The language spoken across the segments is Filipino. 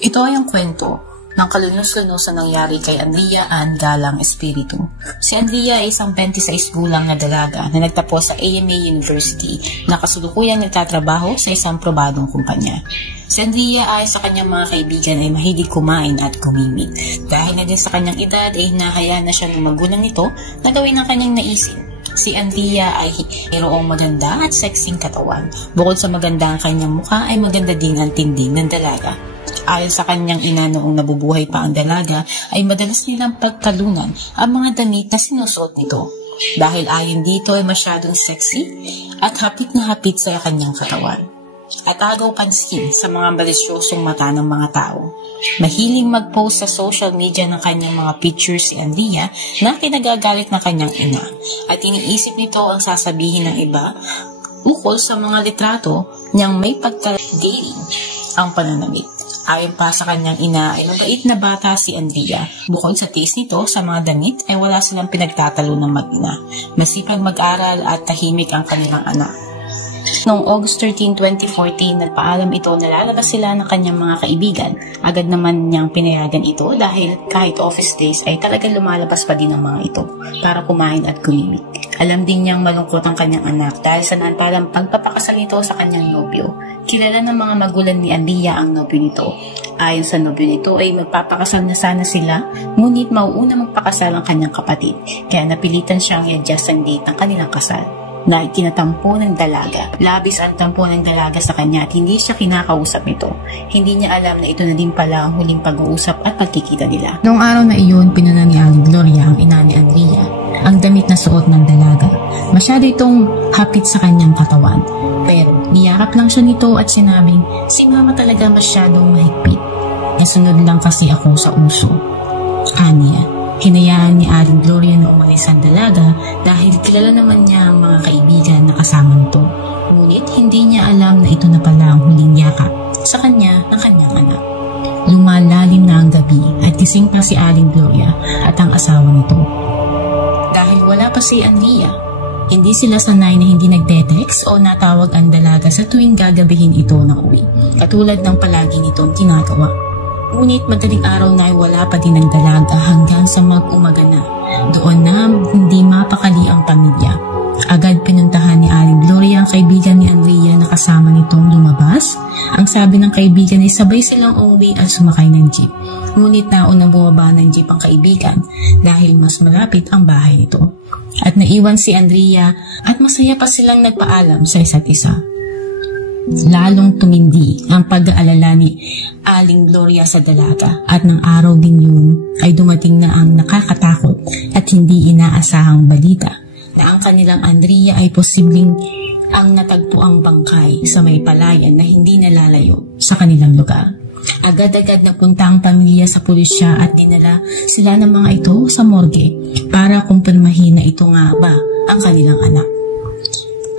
Ito ay ang kwento ng kalunos-lunos na nangyari kay Andrea Ann Galang Espiritu. Si Andrea ay isang 26 gulang na dalaga na nagtapos sa AMA University na kasulukuyang nagtatrabaho sa isang probadong kumpanya. Si Andrea ay sa kanyang mga kaibigan ay mahilig kumain at kumimik. Dahil na din sa kanyang edad ay hinahayaan na siya ng magulang nito na gawin ang kanyang naisip. Si Andrea ay mayroong maganda at sexing katawan. Bukod sa maganda ang kanyang mukha ay maganda din ang tindi ng dalaga. Ayon sa kanyang ina noong nabubuhay pa ang dalaga ay madalas nilang pagtalunan ang mga damit na sinusuot nito. Dahil ayon dito ay masyadong sexy at hapit na hapit sa kanyang katawan. At agaw pansin sa mga malisyosong mata ng mga tao. Mahiling mag-post sa social media ng kanyang mga pictures si Andrea na kinagagalit ng kanyang ina. At iniisip nito ang sasabihin ng iba ukol sa mga litrato niyang may pagka-daring ang pananamit. Ayon pa sa kanyang ina ay mabait na bata si Andrea. Bukod sa tiis nito sa mga damit ay wala silang pinagtatalo ng mag-ina. Masipag mag-aral at tahimik ang kanilang anak. Noong August 13, 2014, nagpaalam ito na lalabas sila ng kanyang mga kaibigan. Agad naman niyang pinayagan ito dahil kahit office days ay talagang lumalabas pa din ang mga ito para kumain at kumimik. Alam din niyang malungkot ang kanyang anak dahil sa parang pagpapakasal nito sa kanyang nobyo. Kilala ng mga magulang ni Andrea ang nobyo nito. Ayon sa nobyo nito ay magpapakasal na sana sila, ngunit mauuna magpakasal ang kanyang kapatid. Kaya napilitan siyang i-adjust ang date ng kanilang kasal na itinatampo ng dalaga. Labis ang tampo ng dalaga sa kanya at hindi siya kinakausap nito. Hindi niya alam na ito na din pala ang huling pag-uusap at pagkikita nila. Noong araw na iyon, pinuna ni Aling Gloria ang ina ni Andrea ang damit na suot ng dalaga. Masyado itong hapit sa kanyang katawan. Pero niyakap lang siya nito at sinabing, si mama talaga masyadong mahigpit. Nasunod lang kasi ako sa uso. Aniya. Hinayaan ni Aling Gloria na umalis ang dalaga dahil kilala naman niya ang mga kaibigan na kasama nito. Ngunit hindi niya alam na ito na pala ang huling yakap sa kanya ng kanyang anak. Lumalalim na ang gabi at gising pa si Aling Gloria at ang asawa nito. Dahil wala pa si Andrea, hindi sila sanay na hindi nagte-text o natawag ang dalaga sa tuwing gagabihin ito ng uwi, katulad ng palagi nitong ginagawa. Ngunit madaling araw na ay wala pa din ang dalaga hanggang sa mag-umaga na. Doon na hindi mapakali ang pamilya. Agad pinuntahan ni Aling Gloria ang kaibigan ni Andrea na kasama nitong lumabas. Ang sabi ng kaibigan ay sabay silang umuwi at sumakay ng jeep. Ngunit naunang bumaba ng jeep ang kaibigan dahil mas malapit ang bahay nito. At naiwan si Andrea at masaya pa silang nagpaalam sa isa't isa. Lalong tumindi ang pag-aalala ni Aling Gloria sa dalaga at ng araw din yun ay dumating na ang nakakatakot at hindi inaasahang balita na ang kanilang Andrea ay posibleng ang natagpuang bangkay sa may palayan na hindi nalalayo sa kanilang lugar. Agad-agad napunta ang pamilya sa pulisya at dinala sila ng mga ito sa morgue para kumpirmahin na ito nga ba ang kanilang anak.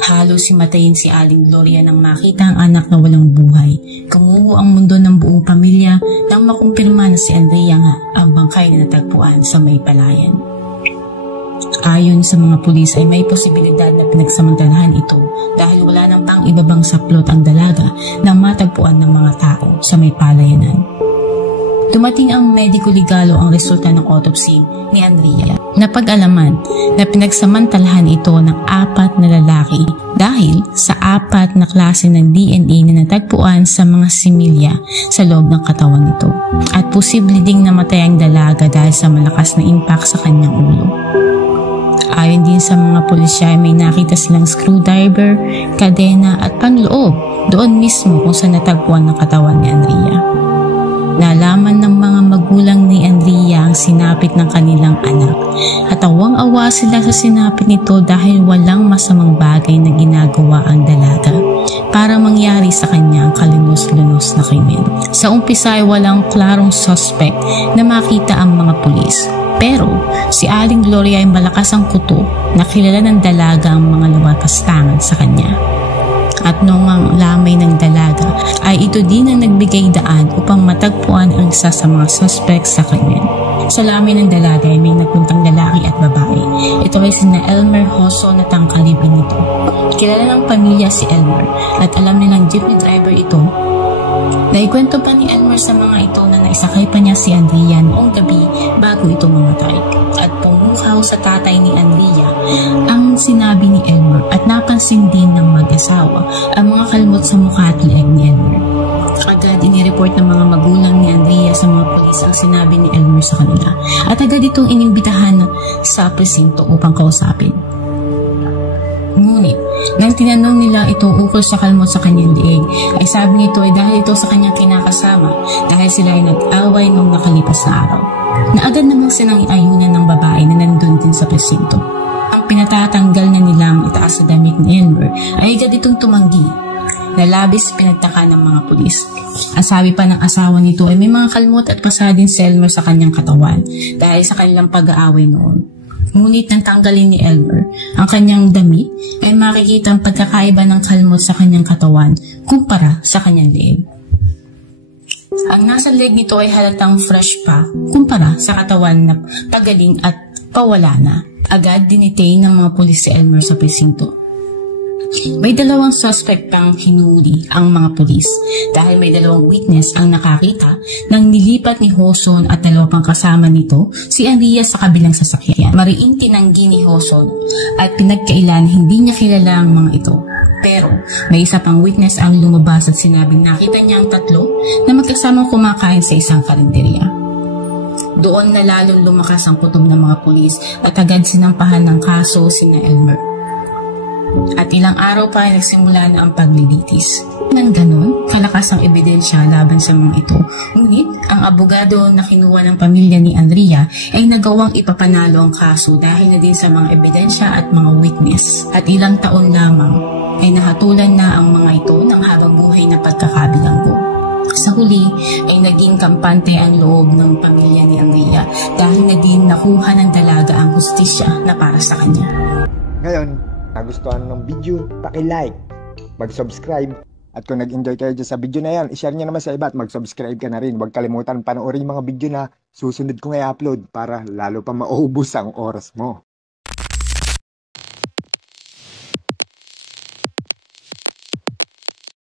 Halos himatayin si Aling Gloria nang makita ang anak na walang buhay. Kumuho ang mundo ng buong pamilya nang makumpirma na si Andrea nga ang bangkay na natagpuan sa may palayan. Ayon sa mga pulis ay may posibilidad na pinagsamantalahan ito dahil wala nang pang ibabang saplot ang dalaga na matagpuan ng mga tao sa may palayanan. Dumating ang mediko-legalo ang resulta ng autopsy ni Andrea. Napag-alaman na pinagsamantalahan ito ng 4 na lalaki dahil sa 4 na klase ng DNA na natagpuan sa mga similya sa loob ng katawan nito. At posible ding namatay ang dalaga dahil sa malakas na impact sa kanyang ulo. Ayon din sa mga pulisya ay may nakita silang screwdriver, kadena at panloob doon mismo kung saan natagpuan ng katawan ni Andrea. Nalaman ng mga magulang ni Andrea ang sinapit ng kanilang anak at awang-awa sila sa sinapit nito dahil walang masamang bagay na ginagawa ang dalaga para mangyari sa kanya ang kalunos-lunos na krimen. Sa umpisa ay walang klarong suspect na makita ang mga pulis. Pero si Aling Gloria ay malakas ang kuto na kilala ng dalaga ang mga lumapastangan sa kanya. At noong ang lamay ng dalaga ay ito din ang nagbigay daan upang matagpuan ang isa sa mga suspect sa krimen. Sa lamay ng dalaga ay may nagpuntang lalaki at babae. Ito ay sina Elmer Hoso na tangkalibin nito. Kilala ng pamilya si Elmer at alam nilang jeepney driver ito Naikwento pa ni Elmer sa mga ito na naisakay pa niya si Andrea noong gabi bago ito mamatay. At pumukaw sa tatay ni Andrea ang sinabi ni Elmer at napansin din ng mag-asawa ang mga kalmot sa mukha at leeg ni Elmer. Agad inireport ng mga magulang ni Andrea sa mga pulis ang sinabi ni Elmer sa kanila at agad itong inimbitahan sa presinto upang kausapin. Ngunit, nang tinanong nila ito ukol sa kalmot sa kanyang liig, ay sabi nito ay dahil ito sa kanyang kinakasama dahil sila ay nag-away noong nakalipas na araw. Na agad namang silang iayunan ng babae na nandun din sa presinto. Ang pinatatanggal na nilang itaas sa damit ni Elmer ay agad itong tumanggi na labis pinagtaka ng mga pulis. Ang sabi pa ng asawa nito ay may mga kalmot at pasa din si Elmer sa kanyang katawan dahil sa kanilang pag-aaway noon. Ngunit nang tanggalin ni Elmer ang kanyang damit ay makikita ang pagkakaiba ng kalmot sa kanyang katawan kumpara sa kanyang leeg. Ang nasa leeg nito ay halatang fresh pa kumpara sa katawan na pagaling at pawala na. Agad dinitain ng mga pulis si Elmer sa presinto. May dalawang suspect pang hinuli ang mga pulis dahil may dalawang witness ang nakakita nang nilipat ni Hoson at dalawa pang kasama nito si Andrea sa kabilang sasakyan. Mariing tinanggi ni Hoson at pinagkailan hindi niya kilala ang mga ito. Pero may isa pang witness ang lumabas at sinabing nakita niya ang tatlo na magkasamang kumakain sa isang karinderya. Doon na lalong lumakas ang putob ng mga pulis at agad sinampahan ng kaso sina Elmer. At ilang araw pa ay nagsimula na ang paglilitis. Nang ganon, kalakas ang ebidensya laban sa mga ito. Ngunit, ang abogado na kinuha ng pamilya ni Andrea ay nagawang ipapanalo ang kaso dahil na din sa mga ebidensya at mga witness. At ilang taon lamang ay nahatulan na ang mga ito ng habang buhay na pagkakabilanggo. Sa huli ay naging kampante ang loob ng pamilya ni Andrea dahil na din nakuha ng dalaga ang hustisya na para sa kanya. Ngayon, nagustuhan ng video, paki-like, mag-subscribe, at kung nag-enjoy kayo dyan sa video na yan, i-share nyo naman sa iba at mag-subscribe ka na rin. Huwag kalimutan panoorin yung mga video na susunod kong i-upload para lalo pa maubos ang oras mo.